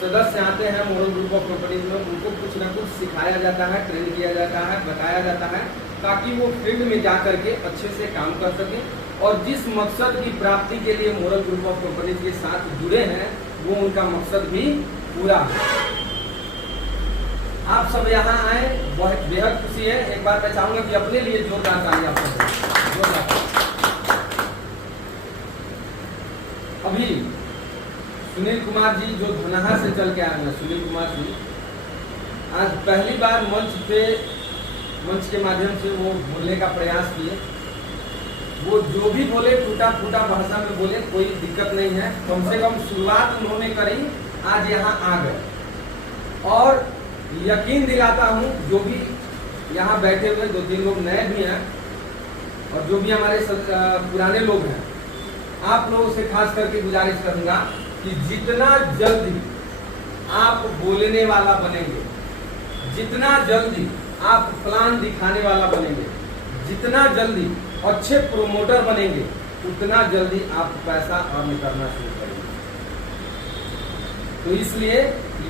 सदस्य आते हैं मोरल ग्रुप ऑफ कंपनीज में, उनको कुछ ना कुछ सिखाया जाता है, ट्रेन किया जाता है, बताया जाता है, ताकि वो फील्ड में जा करके अच्छे से काम कर सकें और जिस मकसद की प्राप्ति के लिए मोरल ग्रुप ऑफ कंपनीज के साथ जुड़े हैं वो उनका मकसद भी पूरा हो। आप सब यहाँ आए, बहुत बेहद खुशी है। एक बार मैं चाहूंगा कि अपने लिए जोरदार ताली आप सब जोरदार। अभी सुनील कुमार जी जो धनहा से चल के आए हैं, सुनील कुमार जी आज पहली बार मंच के माध्यम से वो बोलने का प्रयास किए। वो जो भी बोले टूटा फूटा भाषा में बोले, कोई दिक्कत नहीं है, कम से कम शुरुआत उन्होंने करी, आज यहाँ आ गए। और यकीन दिलाता हूँ जो भी यहाँ बैठे हुए 2-3 लोग नए भी हैं और जो भी हमारे पुराने लोग हैं, आप लोगों से खास करके गुजारिश करूंगा कि जितना जल्दी आप बोलने वाला बनेंगे, जितना जल्दी आप प्लान दिखाने वाला बनेंगे, जितना जल्दी अच्छे प्रोमोटर बनेंगे, उतना जल्दी आप पैसा अर्न करना शुरू करेंगे। तो इसलिए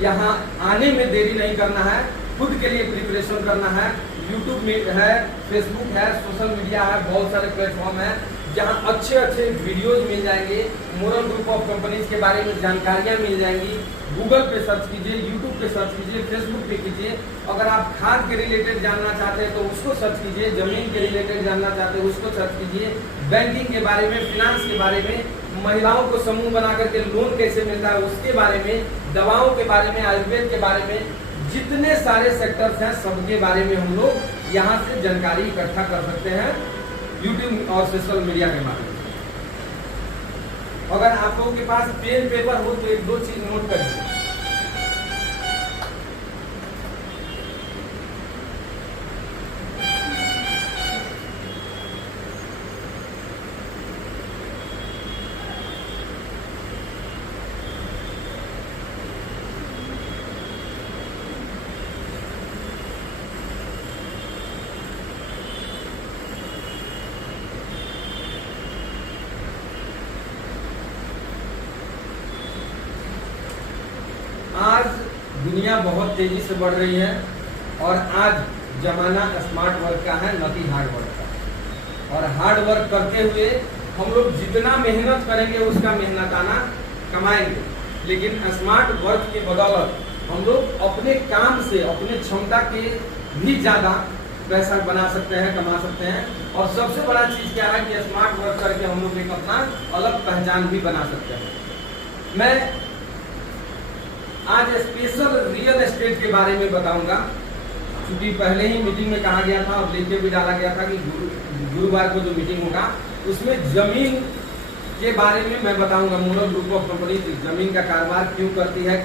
यहाँ आने में देरी नहीं करना है, खुद के लिए प्रिपरेशन करना है। यूट्यूब में है, फेसबुक है, सोशल मीडिया है, बहुत सारे प्लेटफॉर्म है जहाँ अच्छे अच्छे वीडियोज मिल जाएंगे, मोरल ग्रुप ऑफ कंपनीज के बारे में जानकारियाँ मिल जाएंगी। गूगल पे सर्च कीजिए, यूट्यूब पे सर्च कीजिए, फेसबुक पे कीजिए। अगर आप खाद के रिलेटेड जानना चाहते हैं तो उसको सर्च कीजिए, जमीन के रिलेटेड जानना चाहते हैं उसको सर्च कीजिए, बैंकिंग के बारे में, फिनांस के बारे में, महिलाओं को समूह बना करके लोन कैसे मिलता है उसके बारे में, दवाओं के बारे में, आयुर्वेद के बारे में, जितने सारे सेक्टर्स हैं सबके बारे में हम लोग यहाँ से जानकारी इकट्ठा कर सकते हैं यूट्यूब और सोशल मीडिया के माध्यम से। अगर आप लोगों के पास पेन पेपर हो तो 1-2 चीज नोट करिए। आज दुनिया बहुत तेजी से बढ़ रही है और आज जमाना स्मार्ट वर्क का है, न कि हार्ड वर्क का। और हार्ड वर्क करते हुए हम लोग जितना मेहनत करेंगे उसका मेहनताना कमाएंगे, लेकिन स्मार्ट वर्क की बदौलत हम लोग अपने काम से, अपने क्षमता के भी ज़्यादा पैसा बना सकते हैं, कमा सकते हैं। और सबसे बड़ा चीज़ क्या है कि स्मार्ट वर्क करके हम लोग एक अपना अलग पहचान भी बना सकते हैं। मैं आज स्पेशल रियल एस्टेट के बारे में बताऊंगा, क्योंकि पहले ही मीटिंग में कहा गया था और लेके भी डाला गया था कि गुरुवार को जो मीटिंग होगा उसमें जमीन के बारे में मैं बताऊंगा। मोरल ग्रुप ऑफ कंपनी जमीन का कारोबार क्यों करती है,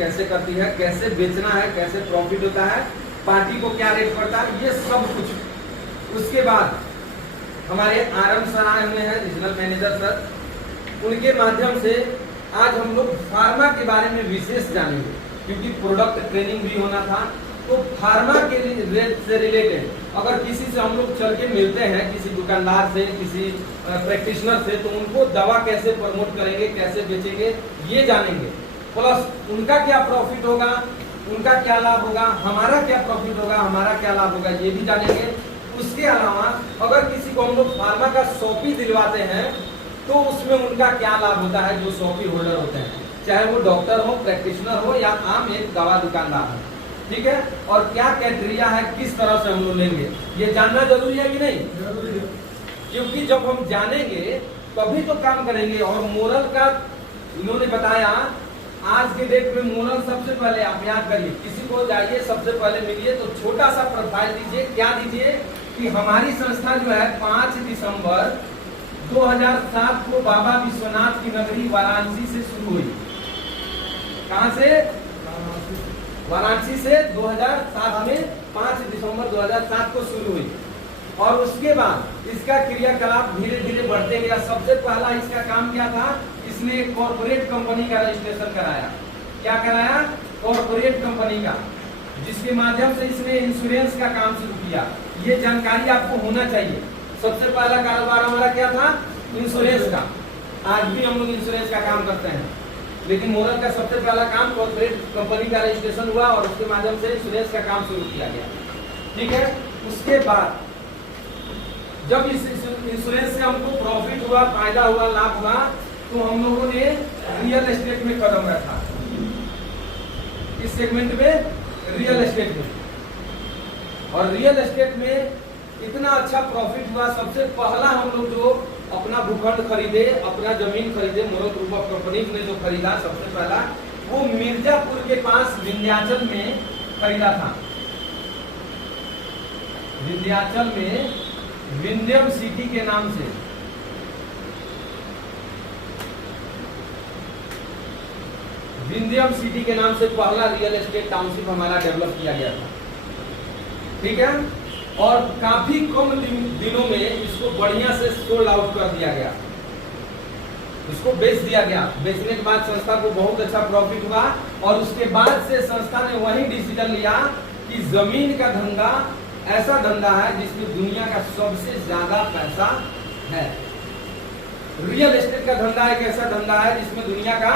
कैसे बेचना है, कैसे प्रॉफिट होता है, पार्टी को क्या रेट पड़ता है, ये सब कुछ। उसके बाद हमारे आरएम सर आए हुए हैं, रीजनल मैनेजर सर, उनके माध्यम से आज हम लोग फार्मा के बारे में विशेष जानेंगे, क्योंकि प्रोडक्ट ट्रेनिंग भी होना था। तो फार्मा के से रिलेटेड अगर किसी से हम लोग चल के मिलते हैं, किसी दुकानदार से, किसी प्रैक्टिशनर से, तो उनको दवा कैसे प्रमोट करेंगे, कैसे बेचेंगे, ये जानेंगे। प्लस उनका क्या प्रॉफिट होगा, उनका क्या लाभ होगा, हमारा क्या प्रॉफिट होगा, हमारा क्या लाभ होगा, ये भी जानेंगे। उसके अलावा अगर किसी को हम लोग फार्मा का शॉपी दिलवाते हैं तो उसमें उनका क्या लाभ होता है, जो शॉपी होल्डर होते हैं, चाहे वो डॉक्टर हो, प्रैक्टिशनर हो या आम एक दवा दुकानदार हो, ठीक है। और क्या क्राइटेरिया है, किस तरह से हम लोग लेंगे, ये जानना जरूरी है कि नहीं? जरूरी है, क्योंकि जब हम जानेंगे तभी तो काम करेंगे। और मोरल का इन्होंने बताया, आज के डेट में मोरल सबसे पहले आप याद करिए, किसी को जाइए सबसे पहले मिलिए तो छोटा सा प्रोफाइल दीजिए। क्या दीजिए कि हमारी संस्था जो है 5 दिसंबर 2007 को बाबा विश्वनाथ की नगरी वाराणसी से शुरू हुई। कहां से? वाराणसी से 2007 में 5 दिसंबर 2007 को शुरू हुई। और उसके बाद इसका क्रियाकलाप धीरे धीरे बढ़ते गया। सबसे पहला इसका काम क्या था, इसने कॉर्पोरेट कंपनी का रजिस्ट्रेशन कराया। क्या कराया? कॉर्पोरेट कंपनी का, जिसके माध्यम से इसने इंश्योरेंस का काम शुरू किया। ये जानकारी आपको होना चाहिए। सबसे पहला कारोबार हमारा क्या था? इंश्योरेंस का। आज भी हम लोग इंश्योरेंस का काम करते हैं। लेकिन मोरल का सबसे पहला काम कॉर्पोरेट कंपनी का रजिस्ट्रेशन हुआ और उसके माध्यम से इंश्योरेंस का काम शुरू किया गया। ठीक है, उसके बाद जब इस इंश्योरेंस से हमको प्रॉफिट हुआ, फायदा हुआ, लाभ हुआ, तो हम लोगों ने रियल एस्टेट में कदम रखा। इस सेगमेंट में रियल एस्टेट में, और रियल एस्टेट में इतना अच्छा प्रॉफिट हुआ। सबसे पहला हम लोग जो अपना भूखंड खरीदे, अपना जमीन खरीदे, मोरल ग्रुप ऑफ कंपनीज ने जो खरीदा सबसे पहला, वो मिर्जापुर के पास विंध्याचल में खरीदा था। विंध्याचल में विंध्यम सिटी के नाम से, विंध्यम सिटी के नाम से पहला रियल एस्टेट टाउनशिप हमारा डेवलप किया गया था। ठीक है, और काफी कम दिनों में इसको बढ़िया से सोल्ड आउट कर दिया गया, इसको बेच दिया गया। बेचने के बाद संस्था को बहुत अच्छा प्रॉफिट हुआ, और उसके बाद से संस्था ने वही डिसीजन लिया कि जमीन का धंधा ऐसा धंधा है जिसमें दुनिया का सबसे ज्यादा पैसा है। रियल एस्टेट का धंधा एक ऐसा धंधा है जिसमें दुनिया का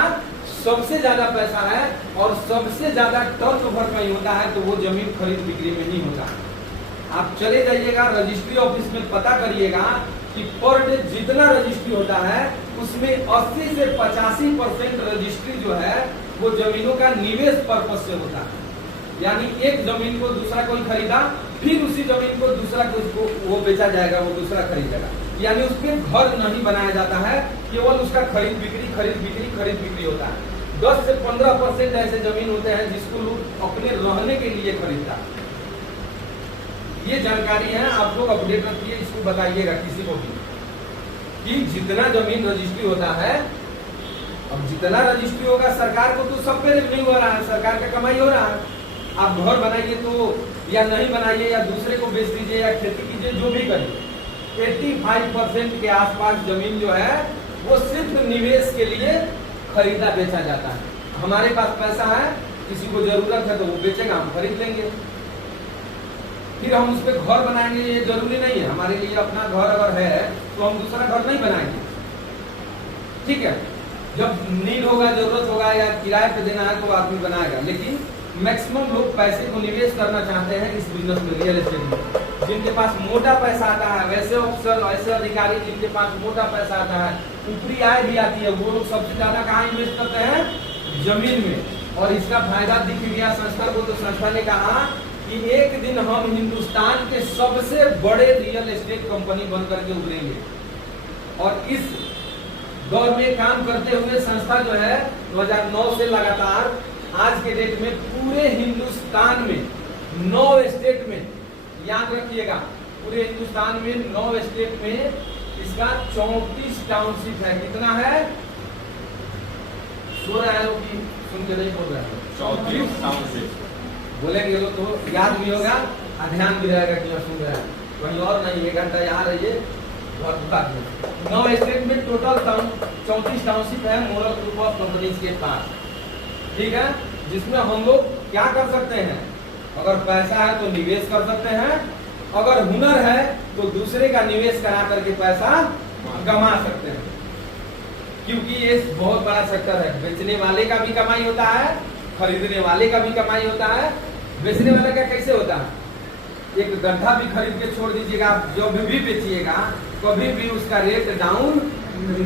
सबसे ज्यादा पैसा है, और सबसे ज्यादा टर्नओवर कहीं होता है तो वो जमीन खरीद बिक्री में ही होता है। आप चले जाइएगा रजिस्ट्री ऑफिस में, पता करिएगा कि पर डे जितना रजिस्ट्री होता है उसमें 80 से 85% रजिस्ट्री जो है वो जमीनों का निवेश पर्पस से होता है। यानी एक जमीन को दूसरा कोई खरीदा, फिर उसी जमीन को दूसरा को वो बेचा जाएगा, वो दूसरा खरीदेगा। यानी उस पर घर नहीं बनाया जाता है, केवल उसका खरीद बिक्री होता है। 10 से 15% ऐसे जमीन होते हैं जिसको लोग अपने रहने के लिए खरीदता है। ये जानकारी है, आप लोग अपडेट रखिए, इसको बताइएगा किसी को भी कि जितना जमीन रजिस्ट्री होता है, अब जितना रजिस्ट्री होगा सरकार को तो सब पे रेवेन्यू हो रहा है, सरकार का कमाई हो रहा है। आप घर बनाइए तो या नहीं बनाइए, या दूसरे को बेच दीजिए, या खेती कीजिए, जो भी करिए, 85% के आसपास जमीन जो है वो सिर्फ निवेश के लिए खरीदा बेचा जाता है। हमारे पास पैसा है, किसी को जरूरत है तो वो बेचेगा, हम खरीद लेंगे, फिर हम उस पर घर बनाएंगे। ये जरूरी नहीं है, हमारे लिए अपना घर अगर है तो हम दूसरा घर नहीं बनाएंगे। ठीक है, जब नीड होगा, जरूरत होगा, या किराए पे देना है तो आदमी बनाएगा। लेकिन मैक्सिमम लोग पैसे को निवेश करना चाहते हैं इस बिजनेस में, रियल एस्टेट में। जिनके पास मोटा पैसा आता है, वैसे अफसर, ऐसे अधिकारी जिनके पास मोटा पैसा आता है, ऊपरी आय भी आती है, वो लोग सबसे ज्यादा कहाँ इन्वेस्ट करते हैं? जमीन में। और इसका फायदा दिख गया संस्था को, तो संस्था ने कहा कि एक दिन हम हिंदुस्तान के सबसे बड़े रियल एस्टेट कंपनी बनकर के उभरेंगे। और इस दौर में काम करते हुए संस्था जो है 2009 से लगातार आज के डेट में पूरे हिंदुस्तान में 9 स्टेट में, याद रखिएगा, पूरे हिंदुस्तान में 9 स्टेट में इसका 34 टाउनशिप है। कितना है? सो रहा है लोग की सुन के नहीं बोल रहे हैं। 34 टाउनशिप बोलेंगे लोग तो याद भी होगा, ध्यान भी रहेगा कि मैं सुन रहा है, कहीं और नहीं। 1 घंटा यहाँ रहिए, बहुत बात है। 9 स्टेट में टोटल 34 टाउनशिप है मोरल ग्रुप ऑफ कंपनीज के पास। ठीक है, जिसमें हम लोग क्या कर सकते हैं? अगर पैसा है तो निवेश कर सकते हैं, अगर हुनर है तो दूसरे का निवेश करा करके पैसा कमा सकते हैं। क्योंकि ये बहुत बड़ा सेक्टर है, बेचने वाले का भी कमाई होता है, खरीदने वाले का भी कमाई होता है। बेचने वाला का कैसे होता है? एक गड्ढा भी खरीद के छोड़ दीजिएगा, जब भी बेचिएगा कभी भी उसका रेट डाउन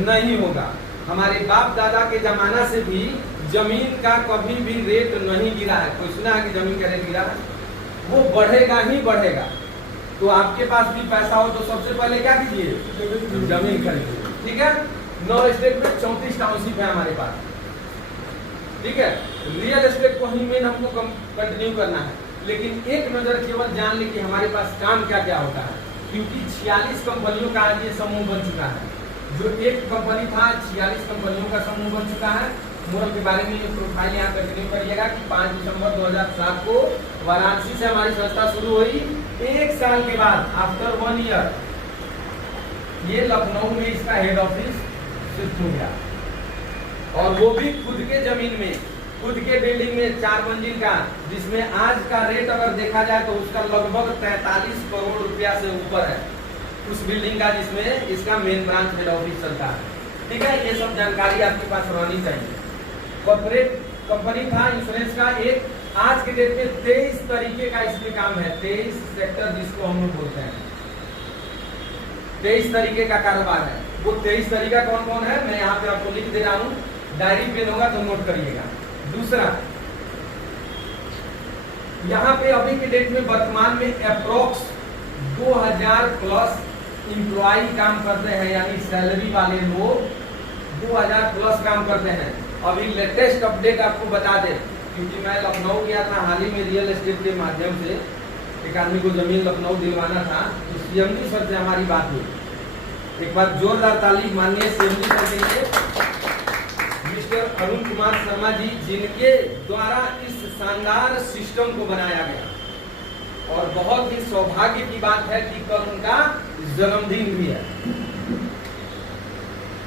नहीं होगा। हमारे बाप दादा के जमाना से भी जमीन का कभी भी रेट नहीं गिरा है। कोई सुना है कि जमीन का रेट गिरा है? वो बढ़ेगा ही बढ़ेगा। तो आपके पास भी पैसा हो तो सबसे पहले क्या कीजिए? जमीन खरीदिए। ठीक है, 9 स्टेट में 34 टाउनशिप है हमारे पास। ठीक है, रियल एस्टेट को ही मेन हमको कंटिन्यू करना है, लेकिन एक नजर केवल जान ले कि हमारे पास काम क्या क्या होता है। क्योंकि 46 कंपनियों का आज ये समूह बन चुका है। जो एक कंपनी था, 46 कंपनियों का समूह बन चुका है। मोरल के बारे में प्रोफाइल यहाँ कंटिन्यू करिएगा कि 5 दिसंबर 2007 को वाराणसी से हमारी संस्था शुरू हुई। 1 साल के बाद, आफ्टर 1 ईयर, ये लखनऊ में इसका हेड ऑफिस शिफ्ट हो गया, और वो भी खुद के जमीन में, खुद के बिल्डिंग में 4 मंजिल का, जिसमें आज का रेट अगर देखा जाए तो उसका लगभग 43 करोड़ रुपया से ऊपर है उस बिल्डिंग का, जिसमें इसका मेन ब्रांच हेड ऑफिस चलता है। ठीक है, ये सब जानकारी आपके पास रहनी चाहिए। कॉर्पोरेट कंपनी था इंश्योरेंस का। एक आज के डेट में 23 तरीके का इसमें काम है, 23 सेक्टर जिसको हम लोग बोलते हैं, 23 तरीके का कारोबार है। वो 23 तरीका कौन कौन है मैं यहाँ पे आपको लिख दे रहा हूँ, डायरी पेन होगा तो नोट करिएगा। दूसरा, यहाँ पे अभी के डेट में वर्तमान में अप्रोक्स 2000 प्लस इंप्लॉई काम करते हैं, यानी सैलरी वाले लोग 2000 प्लस काम करते हैं। अभी लेटेस्ट अपडेट आपको बता दें, क्योंकि मैं लखनऊ गया था हाल ही में रियल एस्टेट के माध्यम से, एक आदमी को जमीन लखनऊ दिलवाना था, तो सीएमडी सर से हमारी बात हुई। एक बार जोरदार ताली माननीय सीएमडी सर के लिए, मिस्टर अरुण कुमार शर्मा जी, जिनके द्वारा इस शानदार सिस्टम को बनाया गया। और बहुत ही सौभाग्य की बात है कि कल उनका जन्मदिन भी है।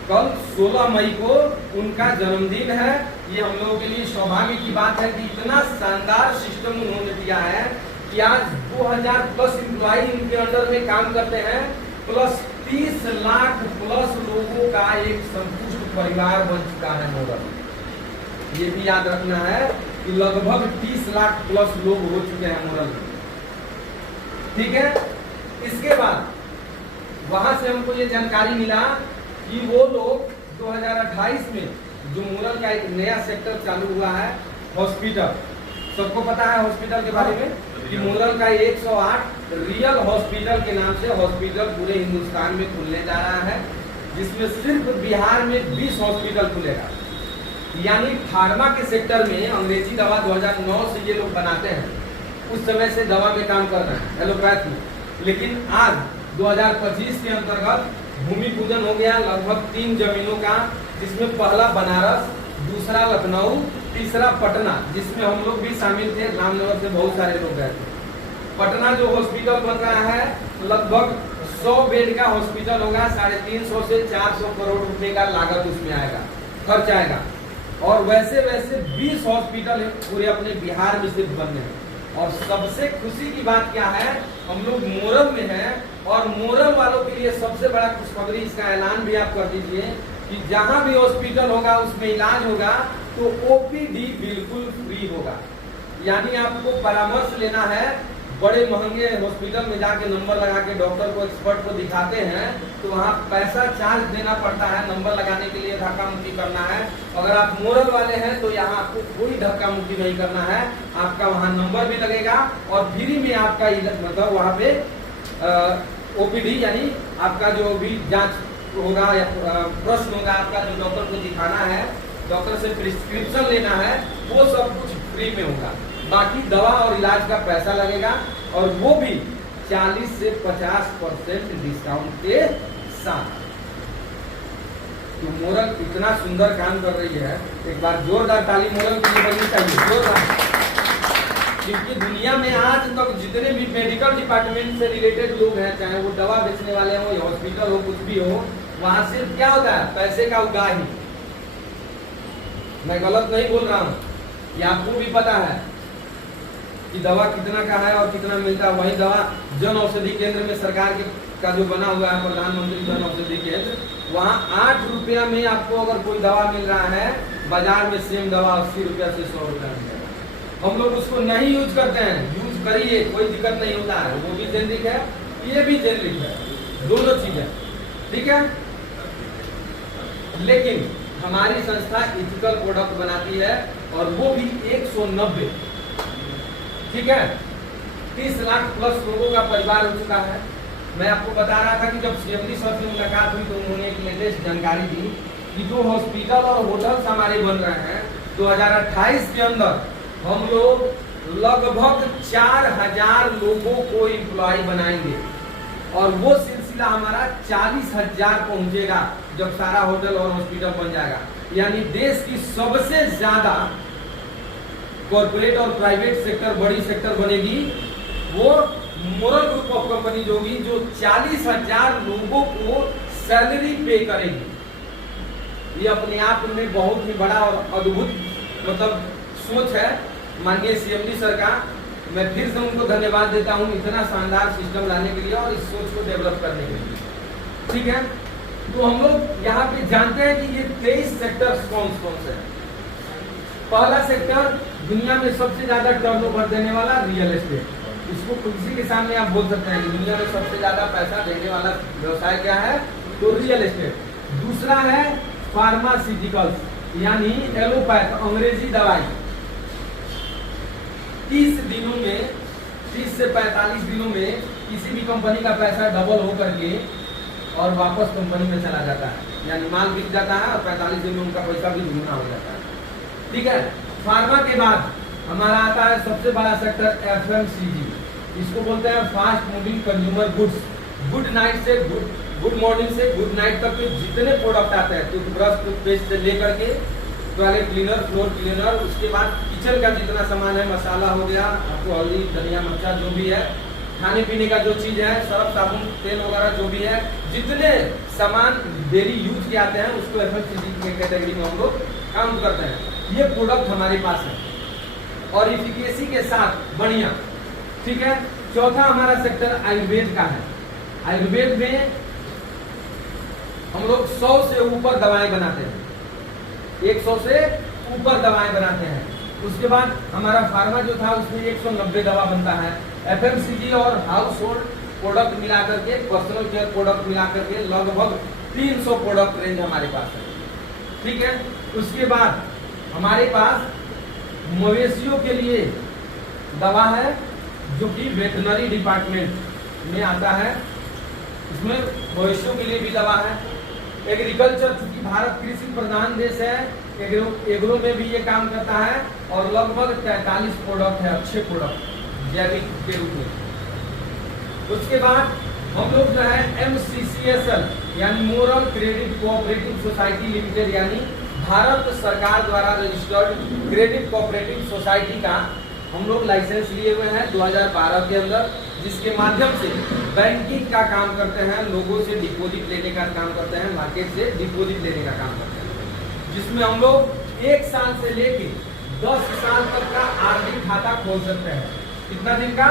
कल 16 मई को उनका जन्मदिन है। ये हम लोगों के लिए सौभाग्य की बात है कि इतना शानदार सिस्टम उन्होंने दिया है कि आज 2000 प्लस एम्प्लॉय इनके अंडर में काम करते हैं, प्लस 30 लाख प्लस लोगों का एक संतुष्ट परिवार बन चुका है मोरल। ये भी याद रखना है कि लगभग 30 लाख प्लस लोग हो चुके हैं मोरल में। ठीक है, इसके बाद वहां से हमको ये जानकारी मिला कि वो लोग 2028 में जो मोरल का एक नया सेक्टर चालू हुआ है, हॉस्पिटल, सबको पता है हॉस्पिटल के बारे में कि मोरल का 108 रियल हॉस्पिटल के नाम से हॉस्पिटल पूरे हिंदुस्तान में खुलने जा रहा है, जिसमें सिर्फ बिहार में 20 हॉस्पिटल खुलेगा। यानी फार्मा के सेक्टर में अंग्रेजी दवा 2009 से ये लोग बनाते हैं, उस समय से दवा में काम कर रहे हैं, एलोपैथ में। लेकिन आज 2025 के अंतर्गत भूमि पूजन हो गया लगभग 3 जमीनों का, जिसमें पहला बनारस, दूसरा लखनऊ, तीसरा पटना, जिसमें हम लोग भी शामिल थे, रामनगर से बहुत सारे लोग गए थे। पटना जो हॉस्पिटल बन रहा है लगभग 100 बेड का हॉस्पिटल होगा, 350 से 400 करोड़ रुपए का लागत उसमें आएगा, खर्च आएगा। और वैसे वैसे 20 हॉस्पिटल पूरे अपने बिहार में सिर्फ बनने हैं। और सबसे खुशी की बात क्या है, हम लोग मोरल में हैं और मोरल वालों के लिए सबसे बड़ा खुशखबरी, इसका ऐलान भी आप कर दीजिए कि जहां भी हॉस्पिटल होगा उसमें इलाज होगा तो ओपीडी बिल्कुल फ्री होगा। यानी आपको परामर्श लेना है, बड़े महंगे हॉस्पिटल में जाके नंबर लगा के डॉक्टर को, एक्सपर्ट को दिखाते हैं तो वहाँ पैसा चार्ज देना पड़ता है, नंबर लगाने के लिए धक्का मुक्की करना है। अगर आप मोरल वाले हैं तो यहाँ आपको कोई धक्का मुक्की नहीं करना है, आपका वहाँ नंबर भी लगेगा और फ्री में आपका मतलब वहाँ पे ओपीडी यानी आपका जो भी जांच होगा या प्रश्न होगा आपका, जो डॉक्टर को दिखाना है, डॉक्टर से प्रिस्क्रिप्शन लेना है, वो सब कुछ फ्री में होगा। बाकी दवा और इलाज का पैसा लगेगा और वो भी 40 से 50% डिस्काउंट के साथ। तो मोरल इतना सुंदर काम कर रही है, एक बार जोरदार ताली मोरल के लिए बननी चाहिए, जोरदार। क्योंकि दुनिया में आज तक जितने भी मेडिकल डिपार्टमेंट से रिलेटेड लोग हैं, चाहे वो दवा बेचने वाले हो या हॉस्पिटल हो, कुछ भी हो, वहां सिर्फ क्या होता है, पैसे का उगाही। मैं गलत नहीं बोल रहा हूँ, ये आपको भी पता है कि दवा कितना का है और कितना मिलता है। वही दवा जन औषधि केंद्र में सरकार के का जो बना हुआ है प्रधानमंत्री जन औषधि केंद्र, वहाँ 8 रुपया में आपको अगर कोई दवा मिल रहा है, बाजार में सेम दवा 80 रुपया से 100 रुपया मिल जाएगा। हम लोग उसको नहीं यूज करते हैं, यूज करिए, कोई दिक्कत नहीं होता है, वो भी जेनरिक है, ये भी जेनरिक है, दोनों चीजें, ठीक है। लेकिन हमारी संस्था इथिकल प्रोडक्ट बनाती है और वो भी 190, ठीक है। 30 लाख प्लस लोगों का परिवार हो चुका है। मैं आपको बता रहा था कि जब सीएमडी सर से मुलाकात हुई तो उन्होंने एक लेटेस्ट जानकारी दी कि जो हॉस्पिटल और होटल्स हमारे बन रहे हैं 2028 के अंदर हम लोग लगभग 4000 लोगों को एम्प्लॉय बनाएंगे और वो सिलसिला हमारा 40,000 पहुंचेगा जब सारा होटल और हॉस्पिटल बन जाएगा। यानी देश की सबसे ज्यादा कॉर्पोरेट और प्राइवेट सेक्टर, बड़ी सेक्टर बनेगी वो मोरल ग्रुप ऑफ कंपनी होगी, जो 40,000 लोगों को सैलरी पे करेगी। ये अपने आप में बहुत ही बड़ा और अद्भुत मतलब सोच है माननीय सीएमडी सर का। मैं फिर से उनको धन्यवाद देता हूँ इतना शानदार सिस्टम लाने के लिए और इस सोच को डेवलप करने के लिए, ठीक है। तो हम लोग यहाँ पे जानते हैं कि ये 23 सेक्टर्स कौन कौन से हैं। पहला सेक्टर दुनिया में सबसे ज्यादा टर्नओवर देने वाला रियल एस्टेट। इसको किसी के सामने आप बोल सकते हैं कि दुनिया में सबसे ज्यादा पैसा देने वाला व्यवसाय क्या है, तो रियल एस्टेट। दूसरा है फार्मास्यूटिकल्स यानी एलोपैथ अंग्रेजी दवाई। 30 दिनों में 30 से 45 दिनों में किसी भी कंपनी का पैसा डबल होकर के और वापस कंपनी में चला जाता है, यानी माल बिक जाता है और 45 दिन में उनका पैसा भी दुगना हो जाता है। ठीक है। फार्मा के बाद हमारा आता है सबसे बड़ा सेक्टर एफएमसीजी। इसको बोलते हैं fast moving consumer goods. Good night से गुड मॉर्निंग से गुड नाइट तक के जितने प्रोडक्ट आते हैं, टूथब्रश टूथपेस्ट से लेकर के टॉयलेट क्लीनर, फ्लोर क्लीनर, उसके बाद किचन का जितना सामान है, मसाला हो गया, आपको हल्दी धनिया मिर्चा जो भी है, खाने पीने का जो चीज है, सर्फ साबुन तेल वगैरह जो भी है, जितने सामान डेली यूज के आते हैं उसको एफएमसीजी की कैटेगरी में हम लोग काउंट करते हैं। ये प्रोडक्ट हमारे पास है और इफिकेसी के साथ बढ़िया। ठीक है। चौथा हमारा सेक्टर आयुर्वेद का है। आयुर्वेद में हम लोग 100 से ऊपर दवाएं बनाते हैं, 100 से ऊपर दवाएं बनाते हैं। उसके बाद हमारा फार्मा जो था उसमें 190 दवा बनता है। एफएमसीजी और हाउस होल्ड प्रोडक्ट मिलाकर के, पर्सनल केयर प्रोडक्ट मिलाकर के लगभग 300 प्रोडक्ट रेंज हमारे पास है। ठीक है। उसके बाद हमारे पास मवेशियों के लिए दवा है जो कि वेटनरी डिपार्टमेंट में आता है। इसमें मवेशियों के लिए भी दवा है। एग्रीकल्चर, चूंकि भारत कृषि प्रधान देश है, एग्रो में भी ये काम करता है और लगभग 43 प्रोडक्ट है, अच्छे प्रोडक्ट जैविक के रूप में। उसके बाद हम लोग जो है MCCSL यानी moral credit cooperative society limited यानी भारत सरकार द्वारा रजिस्टर्ड क्रेडिट कोऑपरेटिव सोसाइटी का हम लोग लाइसेंस लिए हुए हैं 2012 के अंदर, जिसके माध्यम से बैंकिंग का काम करते हैं, लोगों से डिपॉजिट लेने का काम करते हैं, मार्केट से डिपॉजिट लेने का काम करते हैं, जिसमें हम लोग 1 साल से लेके 10 साल तक का आरडी खाता खोल सकते हैं। कितना दिन का?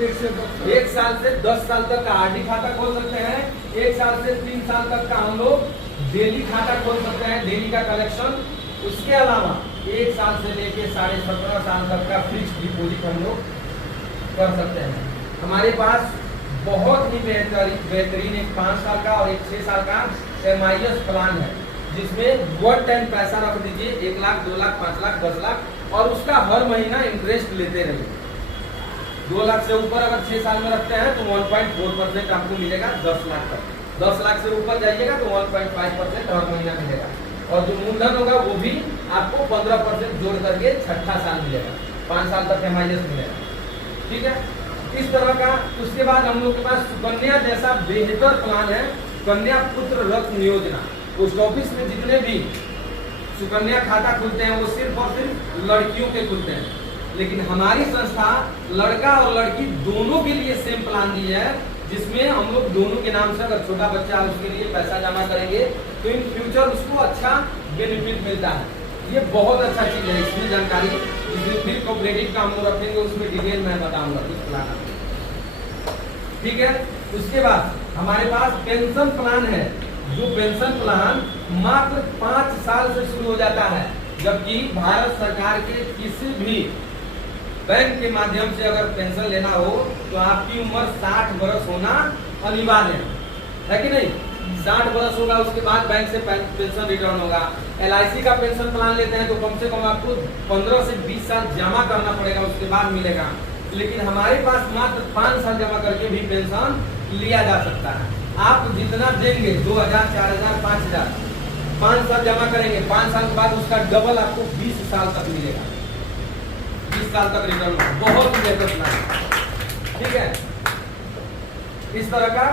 1 साल से 10 साल तक का आरडी खाता खोल सकते हैं। 1 साल से 3 साल तक का हम लोग डेली खाता खोल सकते हैं, डेली का कलेक्शन। उसके अलावा 1 साल से लेके 17.5 साल तक का फिक्स डिपॉजिट हम लोग कर सकते हैं। हमारे पास बहुत ही बेहतरीन एक 5 साल का और एक 6 साल का MIS प्लान है, जिसमें वन टाइम पैसा रख दीजिए 1 लाख, 2 लाख, 5 लाख, 10 लाख और उसका हर महीना इंटरेस्ट लेते रहिए। 2 लाख से ऊपर अगर 6 साल में रखते हैं तो 1.4% आपको मिलेगा 10 लाख तक। 10 लाख से ऊपर जाइएगा तो 1.5% हर महीना मिलेगा और जो मूलधन होगा वो भी आपको 15% जोड़ करके 6ठा साल मिलेगा, 5 साल तक MIS मिलेगा। ठीक है। इस तरह का। उसके बाद हम लोग के पास सुकन्या जैसा बेहतर प्लान है, कन्या पुत्र रत्न योजना। पोस्ट ऑफिस में जितने भी सुकन्या खाता खुलते हैं वो सिर्फ और सिर्फ लड़कियों के खुलते हैं, लेकिन हमारी संस्था लड़का और लड़की दोनों के लिए सेम प्लान दी है, जिसमें हम लोग दोनों के नाम से अगर छोटा बच्चा है उसके लिए पैसा जमा करेंगे तो इन फ्यूचर उसको अच्छा बेनिफिट मिलता है। ये बहुत अच्छा चीज है। इसमें जानकारी जिसमें फिर कोऑपरेटिव का हम लोग रखेंगे उसमें डिटेल मैं बताऊंगा कुछ प्लान। ठीक है। उसके बाद हमारे पास पेंशन प्लान है, जो पेंशन प्लान मात्र 5 साल से शुरू हो जाता है, जबकि भारत सरकार के किसी भी बैंक के माध्यम से अगर पेंशन लेना हो तो आपकी उम्र 60 वर्ष होना अनिवार्य है कि नहीं? 60 वर्ष होगा, उसके बाद बैंक से पेंशन रिटर्न होगा। LIC का पेंशन प्लान लेते हैं तो कम से कम आपको 15 से 20 साल जमा करना पड़ेगा, उसके बाद मिलेगा। लेकिन हमारे पास मात्र 5 साल जमा करके भी पेंशन लिया जा सकता है। आप जितना देंगे 2000, 4000, 5000, 5 साल जमा करेंगे, 5 साल के बाद उसका डबल आपको 20 साल तक मिलेगा, 20 साल तक रिटर्न। बहुत ही बेहतर प्लान। ठीक है। इस तरह का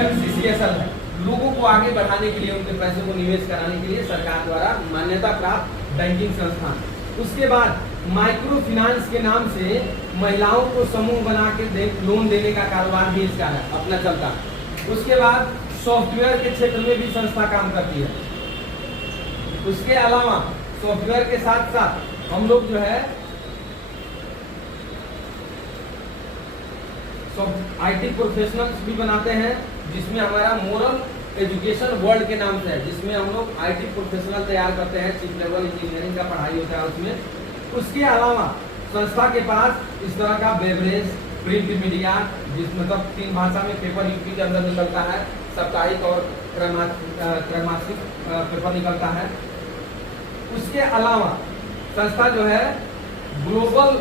MCCSL है, लोगों को आगे बढ़ाने के लिए, उनके पैसे को निवेश कराने के लिए सरकार द्वारा मान्यता प्राप्त बैंकिंग संस्थान। उसके बाद माइक्रो फाइनेंस के नाम से महिलाओं को समूह बना के लोन देने का कारोबार भी इसका है, अपना चलता है। उसके बाद सॉफ्टवेयर के क्षेत्र में भी संस्था काम करती है। उसके अलावा सॉफ्टवेयर के साथ साथ हम लोग जो है IT प्रोफेशनल्स भी बनाते हैं, जिसमें हमारा मोरल एजुकेशन वर्ल्ड के नाम से है, जिसमें हम लोग IT प्रोफेशनल तैयार करते हैं, चीफ लेवल इंजीनियरिंग का पढ़ाई होता है उसमें। उसके अलावा संस्था के पास इस तरह का बेवरेज, प्रिंट मीडिया, जिस मतलब 3 भाषा में पेपर यूपी के अंदर निकलता है, साप्ताहिक और त्रैमासिक पेपर निकलता है। उसके अलावा संस्था जो है ग्लोबल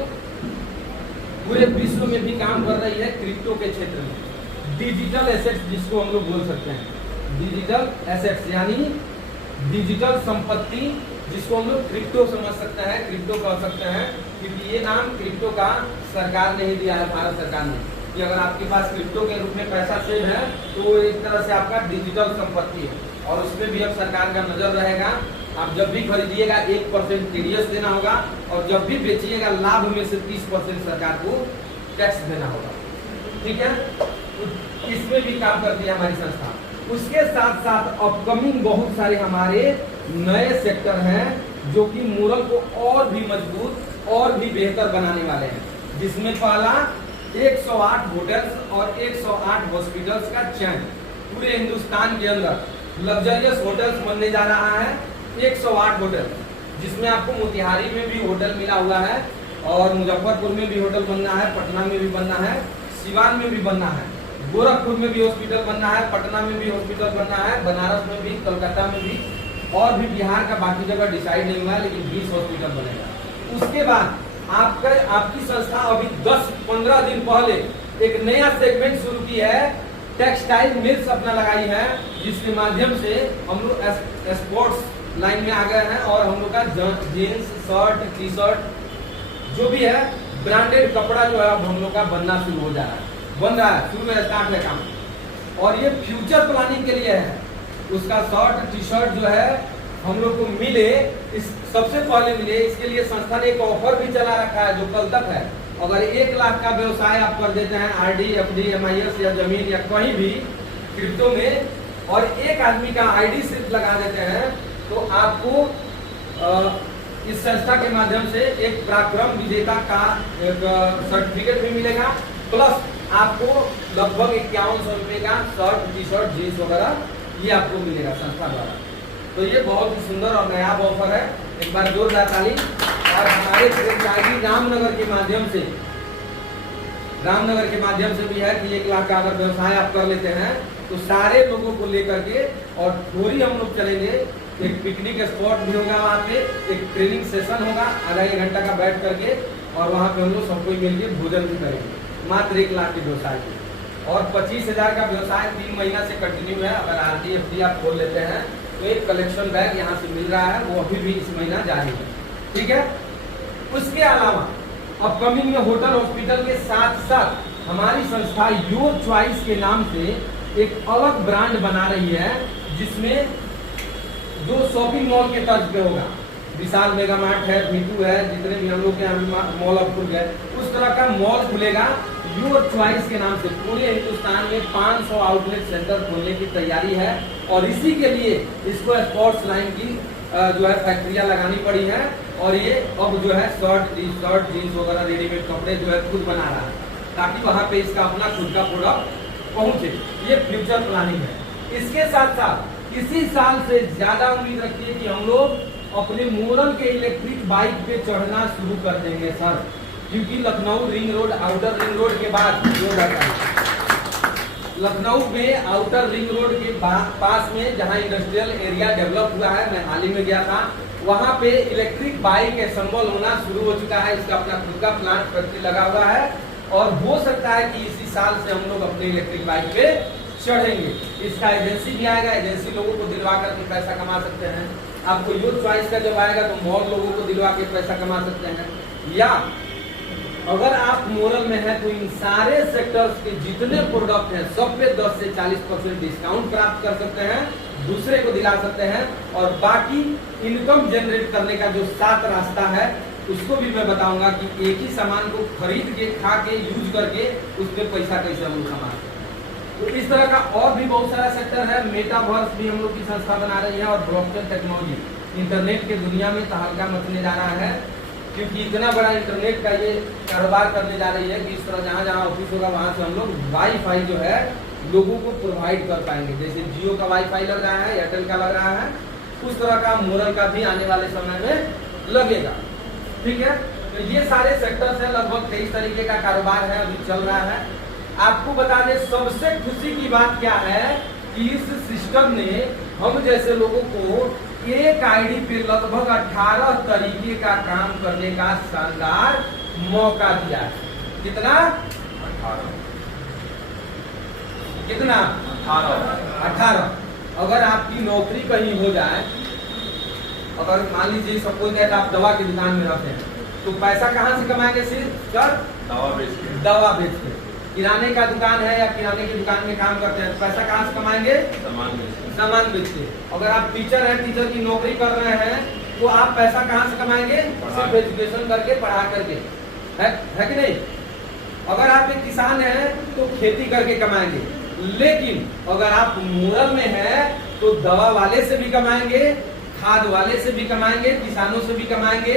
पूरे विश्व में भी काम कर रही है क्रिप्टो के क्षेत्र में। डिजिटल एसेट्स जिसको हम लोग बोल सकते हैं, डिजिटल एसेट्स यानी डिजिटल संपत्ति, जिसको हम लोग क्रिप्टो समझ सकते हैं, क्रिप्टो कह सकते हैं, क्योंकि ये नाम क्रिप्टो का सरकार ने ही दिया है, भारत सरकार ने, कि अगर आपके पास क्रिप्टो के रूप में पैसा सेव है तो एक तरह से आपका डिजिटल संपत्ति है, और उसमें भी अब सरकार का नजर रहेगा। आप जब भी खरीदिएगा 1% TDS देना होगा, और जब भी बेचिएगा लाभ में से 30% सरकार को टैक्स देना होगा। ठीक है, इसमें भी काम करती है हमारी संस्था। उसके साथ साथ अपकमिंग बहुत सारे हमारे नए सेक्टर हैं जो कि मूरल को और भी मजबूत और भी बेहतर बनाने वाले हैं, जिसमें पहला 108 होटल्स और 108 हॉस्पिटल्स का चयन पूरे हिंदुस्तान के अंदर लग्जरियस होटल्स बनने जा रहा है। 108 होटल, जिसमें आपको मोतिहारी में भी होटल मिला हुआ है, और मुजफ्फरपुर में भी होटल बनना है, पटना में भी बनना है, सिवान में भी बनना है, गोरखपुर में भी हॉस्पिटल बनना है, पटना में भी हॉस्पिटल बनना है, बनारस में भी, कोलकाता में भी, और भी बिहार का बाकी जगह डिसाइड नहीं हुआ है, लेकिन 20 हॉस्पिटल बनेगा। उसके बाद आपकी संस्था अभी 10-15 दिन पहले एक नया सेगमेंट शुरू की है, टेक्सटाइल मिल्स अपना लगाई है, जिसके माध्यम से हम लोग स्पोर्ट्स लाइन में आ गए हैं, और हम लोग का जीन्स, शर्ट, टी शर्ट जो भी है ब्रांडेड कपड़ा जो है अब हम लोग का बनना शुरू हो जा रहा है, बन रहा है, शुरू में स्टार्ट है काम, और ये फ्यूचर प्लानिंग के लिए है। उसका शर्ट, टी शर्ट जो है हम लोग को मिले, इस सबसे पहले मिले, इसके लिए संस्था ने एक ऑफर भी चला रखा है जो कल तक है। अगर 1 लाख का व्यवसाय आप कर देते हैं RD, FD, MIS या जमीन या कहीं भी क्रिप्टो में, और एक आदमी का ID सिर्फ लगा देते हैं, तो आपको इस संस्था के माध्यम से एक पराक्रम विजेता का एक सर्टिफिकेट भी मिलेगा, प्लस आपको लगभग 5100 रुपये का शर्ट, टी शर्ट, जीन्स वगैरह ये आपको मिलेगा संस्था द्वारा। तो ये बहुत ही सुंदर और नया ऑफर है, एक बार जोरदार ताली। और हमारे फ्रेंचाइजी रामनगर के माध्यम से भी है कि 1 लाख का अगर व्यवसाय आप कर लेते हैं तो सारे लोगों को लेकर के, और थोड़ी हम लोग चलेंगे, एक पिकनिक स्पॉट भी होगा वहाँ पे, एक ट्रेनिंग सेशन होगा आधा 1 घंटा का बैठ करके, और वहाँ पे हम लोग सबको मिलकर भोजन भी करेंगे, मात्र 1 लाख के व्यवसाय के। और 25,000 का व्यवसाय 3 महीना से कंटिन्यू है। अगर RD, FD आप खोल लेते हैं तो एक कलेक्शन बैग यहाँ से मिल रहा है, वो अभी भी इस महीना जारी है। ठीक है, उसके अलावा अपकमिंग में होटल, हॉस्पिटल के साथ साथ हमारी संस्था योर चॉइस के नाम से एक अलग ब्रांड बना रही है, जिसमें जो शॉपिंग मॉल के तर्ज पे होगा, विशाल मेगा मार्ट है, V2 है, जितने भी हम लोग के यहाँ मॉल अब खुल गए, उस तरह का मॉल खुलेगा योर चॉइस के नाम से। पूरे हिंदुस्तान में 500 आउटलेट सेंटर खोलने की तैयारी है, और इसी के लिए इसको स्पोर्ट्स लाइन की जो है फैक्ट्रियां लगानी पड़ी है, और ये अब जो है शर्ट, टी शर्ट, जीन्स वगैरह रेडीमेड कपड़े जो है खुद बना रहा है, ताकि वहाँ पे इसका अपना खुद का प्रोडक्ट पहुंचे। ये फ्यूचर प्लानिंग है। इसके साथ साथ इसी साल से ज्यादा उम्मीद रखिए कि हम लोग अपने मूरल के इलेक्ट्रिक बाइक पे चढ़ना शुरू कर देंगे सर, क्योंकि Lucknow ring road, outer ring road के बाद जो रहता है, लखनऊ में आउटर रिंग रोड के पास में जहां इंडस्ट्रियल एरिया डेवलप हुआ है, मैं हाल ही में गया था, वहां पे इलेक्ट्रिक बाइक असेंबल होना शुरू हो चुका है। इसका अपना खुद का प्लांट फैक्ट्री लगा हुआ है, और हो सकता है कि इसी साल से हम लोग अपने इलेक्ट्रिक बाइक पे चढ़ेंगे। इसका एजेंसी भी आएगा, एजेंसी लोगों को दिलवा करके पैसा कमा सकते हैं। आपको योर चॉइस का जब आएगा तो मॉल लोगों को दिलवा के पैसा कमा सकते हैं, या अगर आप मोरल में हैं तो इन सारे सेक्टर्स के जितने प्रोडक्ट हैं सब पे 10 से 40% डिस्काउंट प्राप्त कर सकते हैं, दूसरे को दिला सकते हैं, और बाकी इनकम जनरेट करने का जो 7 रास्ता है उसको भी मैं बताऊंगा कि एक ही सामान को खरीद के, खा के, यूज करके उस पर पैसा कैसे हम लोग कमा सकते हैं। तो इस तरह का और भी बहुत सारा सेक्टर है। मेटावर्स भी हम लोग की संस्था बना रही है, और ब्लॉकचेन टेक्नोलॉजी, इंटरनेट के दुनिया में तहलका मचने जा रहा है, क्योंकि इतना बड़ा इंटरनेट का ये कारोबार करने जा रही है कि इस तरह जहाँ जहाँ ऑफिस होगा वहाँ से हम लोग वाईफाई जो है लोगों को प्रोवाइड कर पाएंगे। जैसे जियो का वाईफाई लग रहा है, एयरटेल का लग रहा है, उस तरह का मोरल का भी आने वाले समय में लगेगा। ठीक है, तो ये सारे सेक्टर्स हैं, लगभग 23 तरीके का कारोबार है अभी चल रहा है। आपको बता दें सबसे खुशी की बात क्या है कि इस सिस्टम ने हम जैसे लोगों को एक आईडी पे लगभग 18 तरीके का काम करने का शानदार मौका दिया है। कितना? 18। अगर आपकी नौकरी कहीं हो जाए, अगर मान लीजिए सपोज दैट आप दवा की दुकान में रहते हैं, तो पैसा कहाँ से कमाएंगे? सिर्फ दवा बेच के। किराने का दुकान है या किराने की दुकान में काम करते हैं, पैसा कहाँ से कमाएंगे? सामान बेच के। अगर आप टीचर हैं, टीचर की नौकरी कर रहे हैं, तो आप पैसा कहाँ से कमाएंगे? सिर्फ एजुकेशन करके, पढ़ा करके, है कि नहीं? अगर आप एक किसान हैं तो खेती करके कमाएंगे। लेकिन अगर आप मोरल में हैं तो दवा वाले से भी कमाएंगे, खाद वाले से भी कमाएंगे, किसानों से भी कमाएंगे,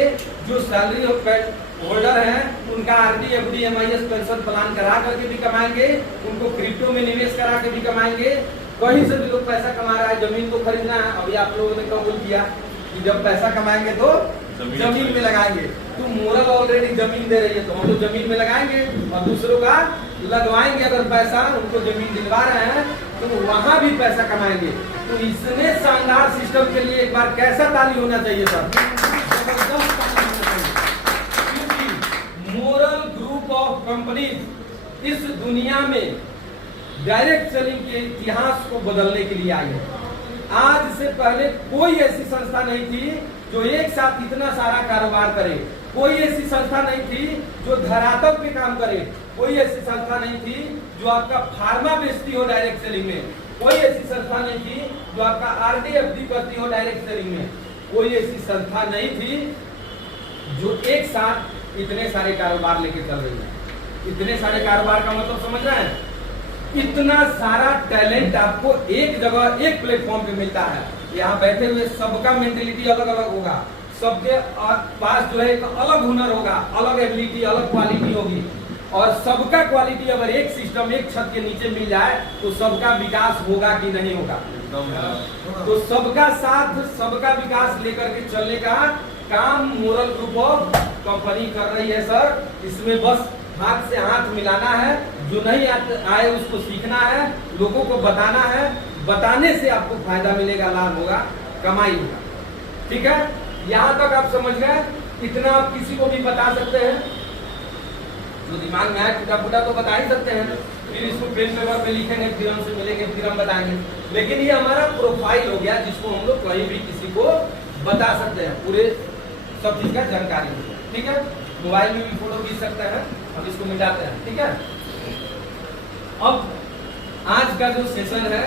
जो सैलरी होल्डर हैं उनका RD, FD, MIS pension plan करा करके भी कमाएंगे, उनको क्रिप्टो में निवेश करा के भी कमाएंगे। कहीं से भी लोग पैसा कमा रहा है। जमीन तो खरीदना है, अभी आप लोगों ने कबूल किया कि जब पैसा कमाएंगे तो जमीन में लगाएंगे। तो मोरल ऑलरेडी जमीन दे रही है, तो हम लोग जमीन में लगाएंगे और दूसरों का लगवाएंगे। अगर पैसा उनको जमीन दिलवा रहे हैं तो वहां भी पैसा कमाएंगे। तो इसने शानदार सिस्टम के लिए एक बार कैसा ताली होना चाहिए सर? जबरदस्त ताली होना चाहिए। क्योंकि मोरल ग्रुप ऑफ कंपनीज इस दुनिया में डायरेक्ट सेलिंग के इतिहास को बदलने के लिए आई है। आज से पहले कोई ऐसी संस्था नहीं थी जो एक साथ इतना सारा कारोबार करे। कोई ऐसी संस्था नहीं थी जो धरातल पे काम करे। कोई ऐसी संस्था नहीं थी जो आपका फार्मा बेचती हो डायरेक्ट सेलिंग में। कोई ऐसी संस्था नहीं थी जो आपका आरडी, एफडी करती हो डायरेक्ट सेलिंग में। कोई ऐसी संस्था नहीं थी जो एक साथ इतने सारे कारोबार लेके चल रही है। इतने सारे कारोबार का मतलब समझ रहे हैं? इतना सारा टैलेंट आपको एक जगह, एक प्लेटफॉर्म पे मिलता है। यहाँ बैठे हुए सबका मेंटेलिटी अलग अलग होगा, सबके पास जो है एक अलग हुनर होगा, अलग एबिलिटी, अलग क्वालिटी होगी। और सबका क्वालिटी अगर एक सिस्टम, एक छत के नीचे मिल जाए तो सबका विकास होगा कि नहीं होगा? तो सबका साथ, सबका विकास लेकर के चलने का काम मोरल ग्रुप ऑफ कंपनी कर रही है सर। इसमें बस हाथ से हाथ मिलाना है, जो नहीं आए उसको सीखना है, लोगों को बताना है। बताने से आपको फायदा मिलेगा, लाभ होगा, कमाई होगा। ठीक है, यहाँ तक आप समझ गए? इतना आप किसी को भी बता सकते हैं, जो दिमाग में आए टूटा फूटा तो बता ही सकते हैं। फिर इसको पेन पेपर पे लिखेंगे, फिर हमसे मिलेंगे, फिर हम बताएंगे। लेकिन ये हमारा प्रोफाइल हो गया जिसको हम लोग कहीं भी किसी को बता सकते हैं, पूरे सब चीज का जानकारी हो। ठीक है, मोबाइल में भी फोटो खींच सकते हैं, हम इसको मिटाते हैं। ठीक है, अब आज का जो सेशन है